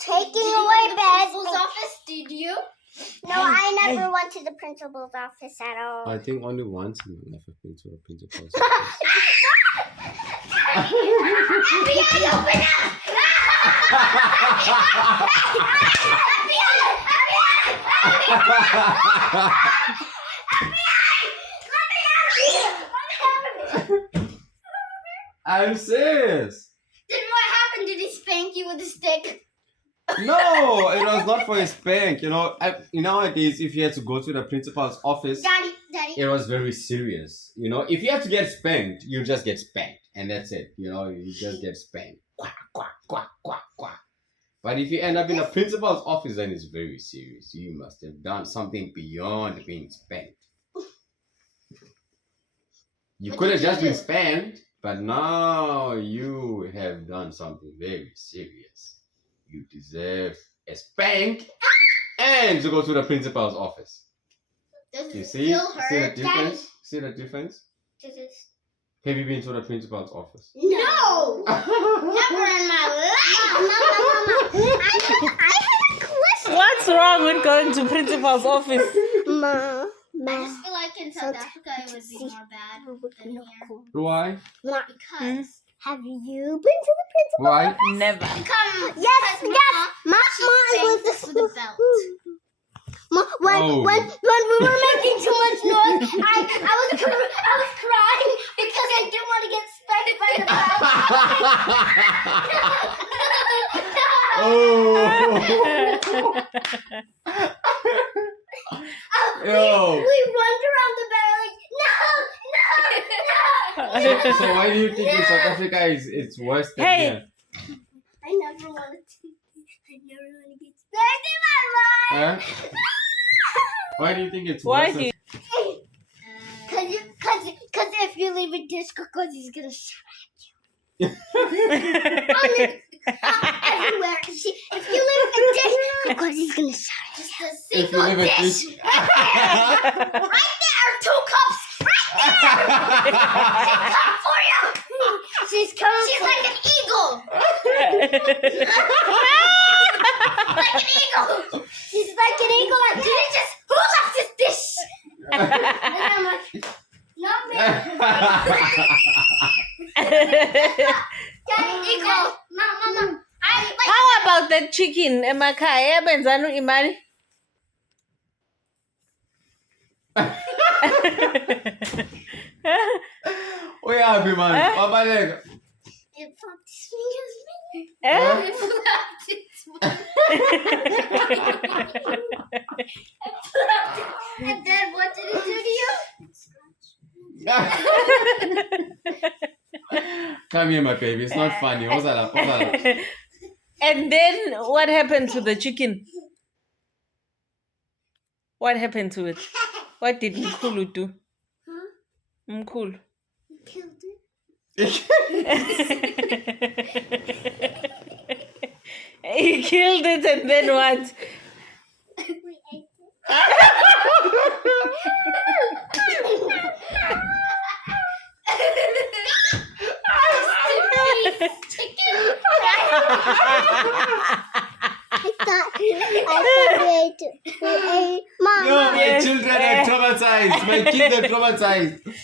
taking away beds. Office? Did you? No, I never went to the principal's office at all. I think only once in my life I've been to the principal's office. FBI, open up! I'm serious. Then what happened? Did he spank you with a stick? No, it was not for a spank. Nowadays, if you had to go to the principal's office, Daddy. it was very serious. If you had to get spanked, you just get spanked, and that's it. You just get spanked. Quack, quack, quack, quack, quack. But if you end up in a principal's office, then it's very serious. You must have done something beyond being spanked. You could have just been spanked, but now you have done something very serious. You deserve a spank and to go to the principal's office. Does You it see? still hurt? See the difference? See the difference? Does it... Have you been to the principal's office? No! Never in my life! Mama, I have a question. What's wrong with going to principal's office? Ma. I just feel like in South Africa it would be more bad than here. Why? Because... Have you been to the principal's Why? office? Never. Yes. Ma was with a belt. When we were making too much noise, I was crying because I didn't want to get spanked by the Yo. We runned around the bed like no. So why do you think in South Africa it's worse than Hey. here? I never wanted to get spanked in my life. Huh? Why do you think it's Why worse? do you... Cause if you leave a dish, Gogozi's gonna shout at you. Everywhere. If you leave a dish, Gogozi's gonna shout at you. Just a If you single live dish. at this... Right there, 2 cups. Right there. She's coming for you. She's coming. She's like an eagle. Like an eagle. She's like an eagle. Like, who left this dish? And I'm like, not me. Daddy, eagle. Mama. How about that chicken emakhaya benzani imali? Uyaphi manje? Wabaleka. It flapped its fingers. Eh? It flapped its wings. And then what did it do to you? Come here, my baby. It's not funny. Ozala. And then what happened to the chicken? What happened to it? What did Mkhulu do? Huh? Mkhulu. You killed it. He killed it and then what? We ate it. I thought we ate Mom, No, my children are traumatized. My kids are traumatized. we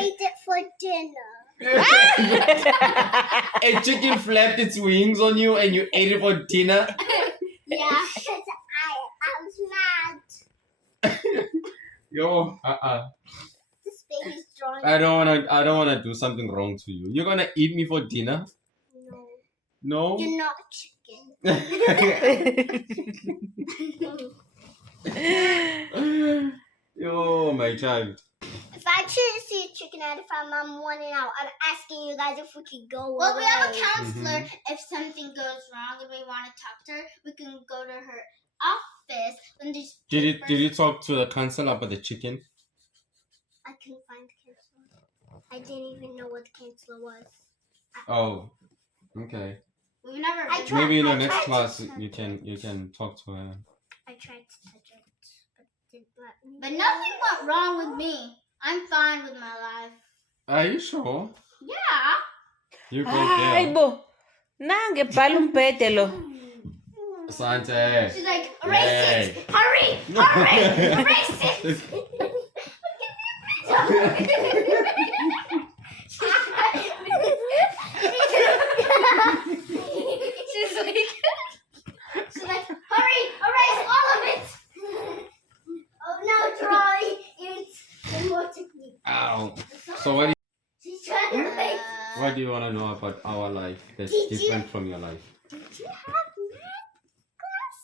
ate it for dinner. A chicken flapped its wings on you and you ate it for dinner. Yeah, because I was mad. Yo, This baby's drawing. I don't wanna do something wrong to you. You're gonna eat me for dinner? No, No? you're not chicken. Yo, my child. If I choose to see a chicken and if I'm wanting out, I'm asking you guys if we could go Well, away. we have a counselor. If something goes wrong and we want to talk to her, we can go to her office and just. Did you talk to the counselor about the chicken? I couldn't find the counselor. I didn't even know what the counselor was. Oh, okay. We've never. I been- tried- Maybe in the I next tried class to touch you can talk to her. I tried to touch it, but it didn't let me. But nothing went wrong with me. I'm fine with my life. Are you sure? Yeah. You go Ay, there. bo. Nange bhala umbhede lo. Sante. She's like, erase it! Hurry! Hurry! Erase it! She's like, hurry! Erase all of it! Oh no, Troy. It's more technique. Ow. So what She's trying to erase. do you want to know about our life that's Did you- different from your life? Did you have math class?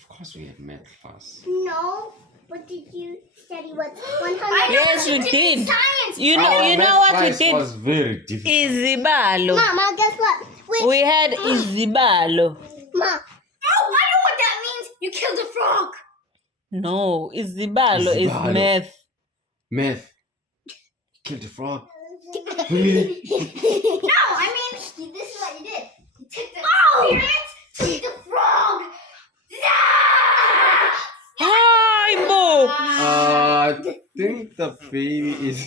Of course we had math class. No. What did you study? What? 100. Yes, we did. Science! You know Our math what we class did? was very difficult. Izibalo. Mama, guess what? We had izibalo. Ma. Oh, I know what that means! You killed a frog! No, izibalo is Izibalo. math. Math. Killed the frog. No, I mean, this is what you did. You took the experience, took the frog. Hi, Bo. I think the baby is.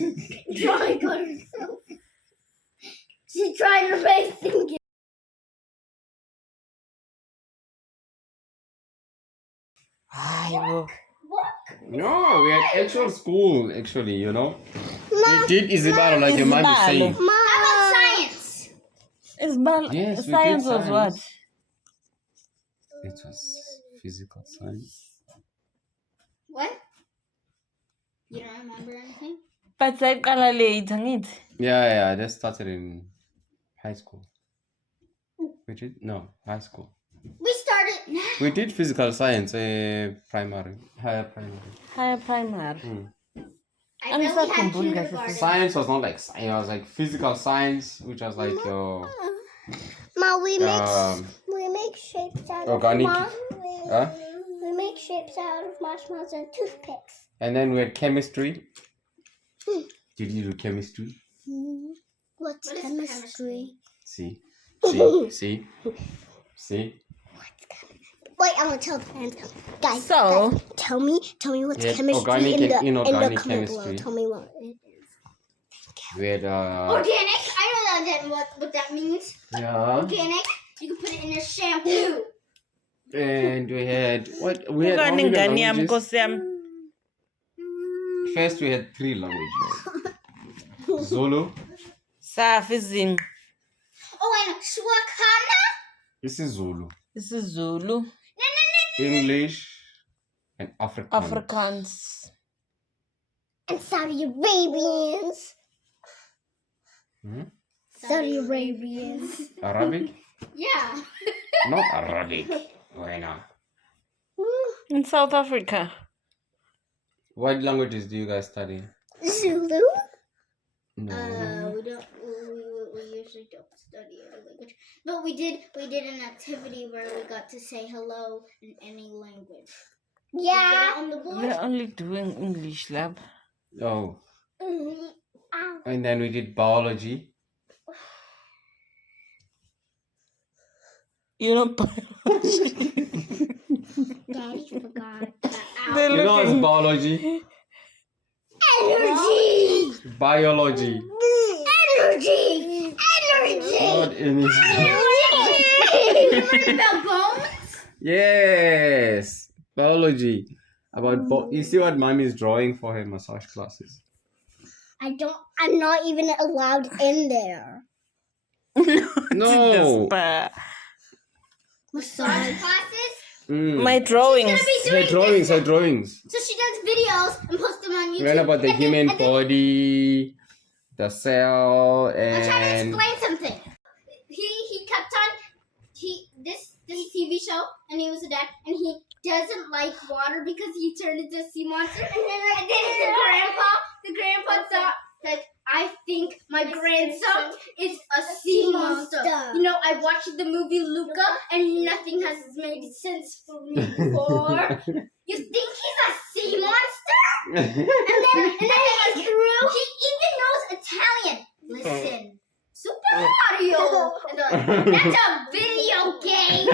Troy got herself. She tried erasing it. Hi, Bo. No, we had actual school, actually, you know. We did Isabel like your mom is saying. Izibalo. How about science? Izibalo. Yes, we did Science was what? science. It was physical science. What? You don't remember anything? But sayiqala late angithi. Yeah, that started in high school. We did? No, high school. We started now. We did physical science, primary, higher primary. Higher primary. I I'm really so had confused. kindergarten. Science was not like science, it was like physical science, which was like your Ma, we make um, shapes out organic. of Huh? We make shapes out of marshmallows and toothpicks. And then we had chemistry. Did you do chemistry? What's What is chemistry? See? Wait, I'm gonna tell the fans. Guys, So- guys, tell me what's Yeah, chemistry organic in the and inorganic comment below. chemistry. Tell me what it is. We had Organic. I know what that means. yeah, Organic. You can put it in your shampoo. and we had we had how Ngani many ngani yami languages? Nkosi yami? First we had 3 languages. Zulu. Safi izinga. Oh, and Swakana. This is Zulu. isiZulu, English and Afrikaans. Afrikaans. And Saudi Arabians. Hmm? Saudi Arabians. Arabic? Yeah. Not Arabic. Why not? In South Africa. What languages do you guys study? Zulu. No. We usually don't study a language, but we did an activity where we got to say hello in any language. Get it Yeah. on the board. We're only doing English lab. Oh. Ow. And then we did biology. You know, Daddy forgot. they're You know what's looking. biology? Energy. Biology. Energy. Energy. Not anything. About bones? Yes. Biology. About you see what mommy is drawing for her massage classes? I'm not even allowed in there. No. Massage classes? Mm. My drawings. Her drawings. So she does videos and posts them on YouTube. Learn about the and then- human and then- body, the cell, I'm trying to and explain something. He kept on this TV show, and he was a dad, and he doesn't like water because he turned into a sea monster. And then the grandpa thought that I think my grandson is a sea monster. You know, I watched the movie Luca, and nothing has made sense for me before. You think he's a sea monster? And then he even knows Italian. Listen, Super Mario. And they're like, that's a video game.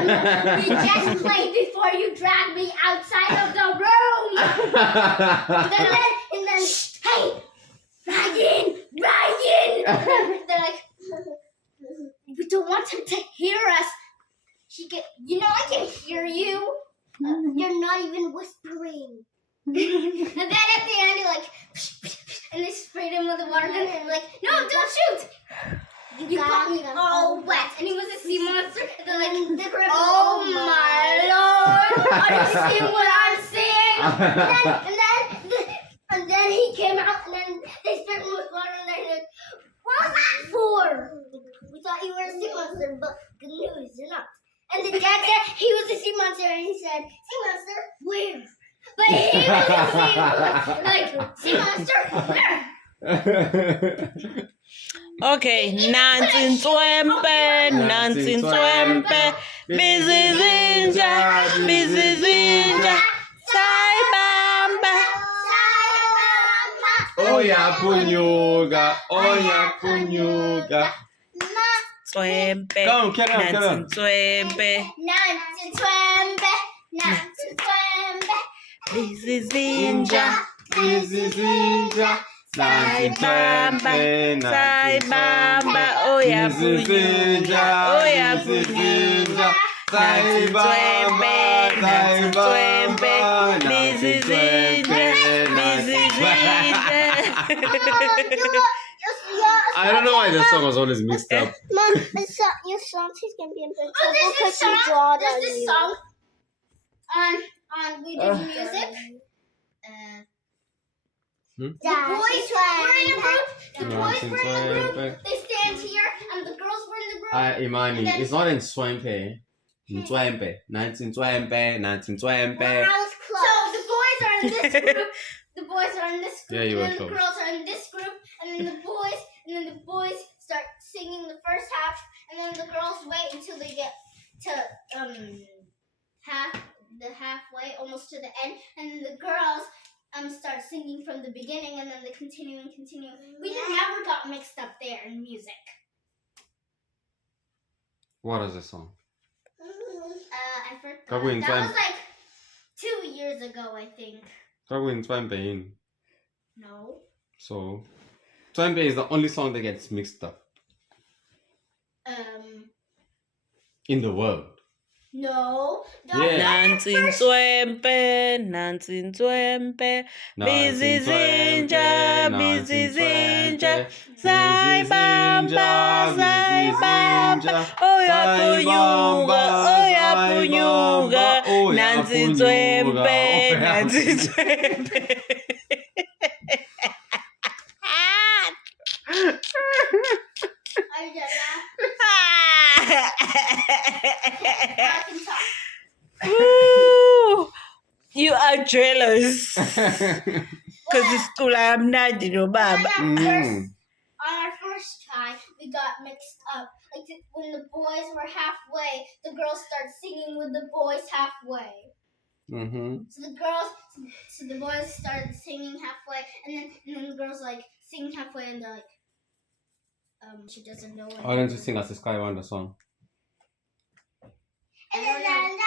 We just played before you dragged me outside of the room. And then, hey, Ryan. They're like, we don't want him to with the water gun and like, no, don't shoot. You got me all wet, and he was a sea monster. And they're like, oh my lord, are you seeing what I'm seeing? And then he came out, and then they spit him with water, and they're like, what was that for? We thought you were a sea monster, but good news, you're not. And the dad said he was a sea monster, and he said, sea monster, where? But he was a sea monster, like, sea monster, where? Okay, nansi nswempe, nansi nswempe, busy zinja, saibamba. Oya punyuga, oya punyuga. Nswempe, Come on, carry on, carry nansi on. nswempe, Nansi nswempe, nansi nswempe. busy zinja, Busy zinja. saibamba, saibamba, oya punyuga, oya punyuga. Nansi nswempe, nansi nswempe, busy zinja, busy zinja. I don't know why the song was always mixed up. Mom, your song is gonna be in big Oh, trouble there's because this you song. draw There's on this you. song on we do music. The boys were in a group. The boys were in a group. They stand here, and the girls were in the group. Imani, it's not in Nswempe. Nswempe. Nansi Nswempe, Nansi Nswempe. I was So close. the boys are in this group. The boys are in this group, Yeah, you and were then the close. girls are in this group, and then the boys start singing the first half, and then the girls wait until they get to halfway, almost to the end, and then the girls start singing from the beginning, and then they continue and continue. We just never got mixed up there in music. What is the song? I forgot. Kagu in That Swan- was like 2 years ago, I think. Kagu in Nswempe in. No. So, Nswempe is the only song that gets mixed up in the world. No. Yeah. Nansi nswempe, nansi nswempe, busy zinja, busy zinja, saibamba, saibamba, oya punyuga, nansi nswempe, nansi nswempe. Are you done now? I can talk. Ooh, you are jealous. Because it's school I am not, you know, Baba. On our first try, we got mixed up. Like when the boys were halfway, the girls started singing with the boys halfway. So the boys started singing halfway, and then the girls like sing halfway, and they're like, she doesn't know. Why don't you sing us a Sky Wonder song? I don't know.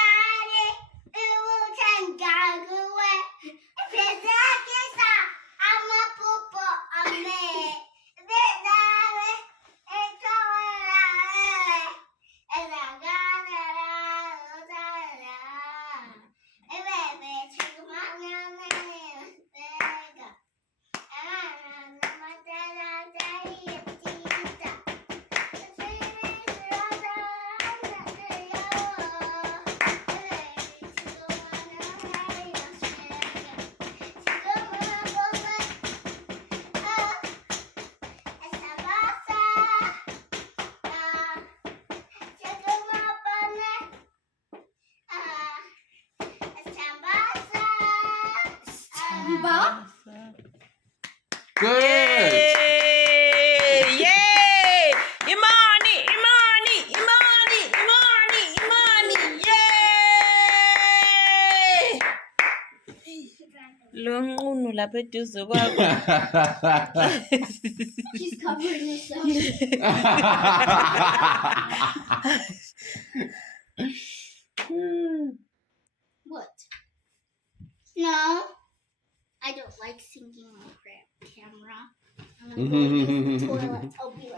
Good! Yay! Yay! Imani! Imani! Imani! Imani! Imani! Yay! Lo nqunu lapha eduze kwakho. She's covering herself. What? No, I don't like singing on camera. I'm gonna go to the toilet. I'll be